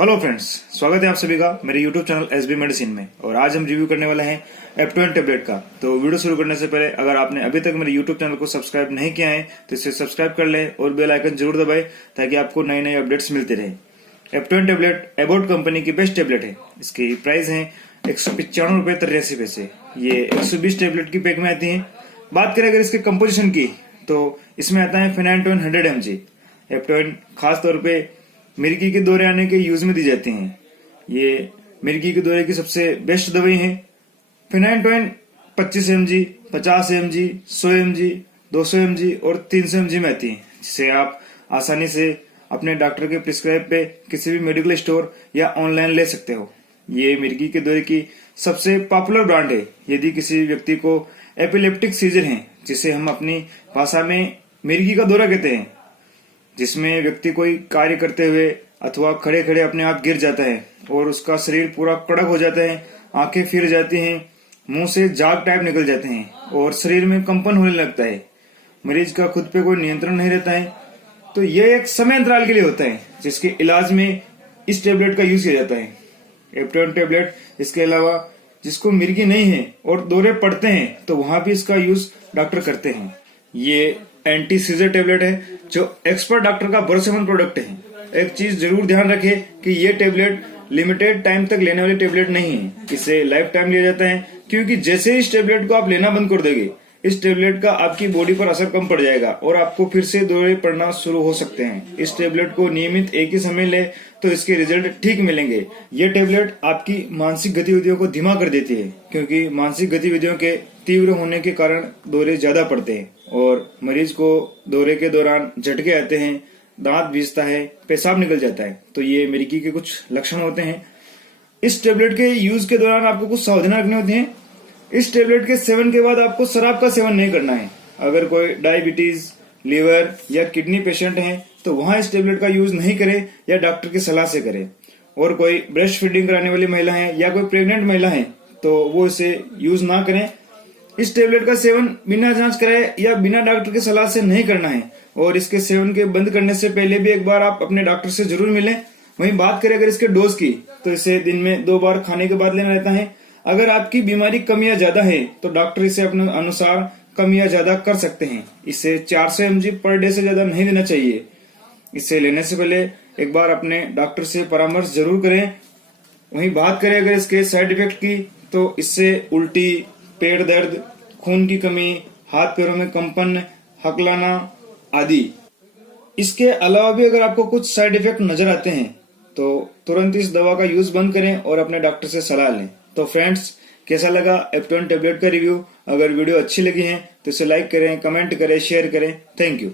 Hello friends, स्वागत है आप सभी का मेरे यूट्यूब चैनल sbmedicine में। और आज हम रिव्यू करने वाले हैं eptoin टेबलेट का। तो वीडियो शुरू करने से पहले अगर आपने अभी तक मेरे यूट्यूब चैनल को सब्सक्राइब नहीं किया है तो इसे सब्सक्राइब कर लें और बेल आइकन जरूर दबाएं ताकि आपको नए नए अपडेट्स मिलते रहे। eptoin टेबलेट एबोट कंपनी की बेस्ट टेबलेट है। इसकी प्राइस है 195 रुपए 83 पैसे। ये 120 टेबलेट की पैक में आती है। बात करें अगर इसके कंपोजिशन की तो इसमें आता है फेनाइटोइन 100 mg। eptoin खास तौर पे मिर्गी के दौरे आने के यूज में दी जाती हैं। ये मिर्गी के दौरे की सबसे बेस्ट दवाई है। फेनाइटोइन 25 mg, 50 mg, 100 mg, 200 mg और 300 mg में आती है, जिसे आप आसानी से अपने डॉक्टर के प्रिस्क्राइब पे किसी भी मेडिकल स्टोर या ऑनलाइन ले सकते हो। ये मिर्गी के दौरे की सबसे पॉपुलर ब्रांड है। यदि किसी व्यक्ति को एपिलेप्टिक सीजर है, जिसे हम अपनी भाषा में मिर्गी का दौरा कहते हैं, जिसमें व्यक्ति कोई कार्य करते हुए अथवा खड़े खड़े अपने आप गिर जाता है और उसका शरीर पूरा कड़क हो जाता है, आंखें फिर जाती हैं, मुंह से झाग टाइप निकल जाते हैं और शरीर में कंपन होने लगता है। मरीज का खुद पे कोई नियंत्रण नहीं रहता है। तो यह एक समय अंतराल के लिए होता है, जिसके इलाज में इस टेबलेट का यूज किया जाता है। eptoin टेबलेट इसके अलावा जिसको मिर्गी नहीं है और दौरे पड़ते हैं तो वहां भी इसका यूज डॉक्टर करते हैं। ये एंटी सीजर टेबलेट है जो एक्सपर्ट डॉक्टर का भरोसेमंद प्रोडक्ट है। एक चीज जरूर ध्यान रखें कि ये टेबलेट लिमिटेड टाइम तक लेने वाली टेबलेट नहीं है। इसे लाइफ टाइम लिया जाता है, क्योंकि जैसे इस टेबलेट को आप लेना बंद कर दोगे, इस टेबलेट का आपकी बॉडी पर असर कम पड़ जाएगा और आपको फिर से दौरे पड़ना शुरू हो सकते हैं। इस टेबलेट को नियमित एक ही समय ले तो इसके रिजल्ट ठीक मिलेंगे। ये टेबलेट आपकी मानसिक गतिविधियों को धीमा कर देती है, क्योंकि मानसिक गतिविधियों के तीव्र होने के कारण दौरे ज्यादा पड़ते हैं और मरीज को दौरे के दौरान झटके आते हैं, दांत भीजता है, पेशाब निकल जाता है। तो ये मिर्गी के कुछ लक्षण होते हैं। इस टेबलेट के यूज के दौरान आपको कुछ सावधानियां रखनी होती हैं। इस टेबलेट के सेवन के बाद आपको शराब का सेवन नहीं करना है। अगर कोई डायबिटीज, लीवर या किडनी पेशेंट है तो वहां इस टेबलेट का यूज नहीं करें या डॉक्टर की सलाह से करें। और कोई ब्रेस्ट फीडिंग कराने वाली महिला है या कोई प्रेग्नेंट महिला है तो वो इसे यूज ना करें। इस टेबलेट का सेवन बिना जांच कराए या बिना डॉक्टर की सलाह से नहीं करना है और इसके सेवन के बंद करने से पहले भी एक बार आप अपने डॉक्टर से जरूर मिलें। वहीं बात करें अगर इसके डोज की तो इसे दिन में 2 बार खाने के बाद लेना रहता है। अगर आपकी बीमारी कम या ज्यादा है तो डॉक्टर इसे अपने अनुसार कम या ज्यादा कर सकते हैं। इसे 400 mg पर डे से ज्यादा नहीं देना चाहिए। इसे लेने से पहले एक बार अपने डॉक्टर से परामर्श जरूर करें। वहीं बात करें अगर इसके साइड इफेक्ट की तो इससे उल्टी, पेट दर्द, खून की कमी, हाथ पैरों में कंपन, हकलाना आदि। इसके अलावा भी अगर आपको कुछ साइड इफेक्ट नजर आते हैं तो तुरंत इस दवा का यूज बंद करें और अपने डॉक्टर से सलाह लें। तो फ्रेंड्स, कैसा लगा eptoin टेबलेट का रिव्यू? अगर वीडियो अच्छी लगी है तो इसे लाइक करें, कमेंट करें, शेयर करें। Thank you.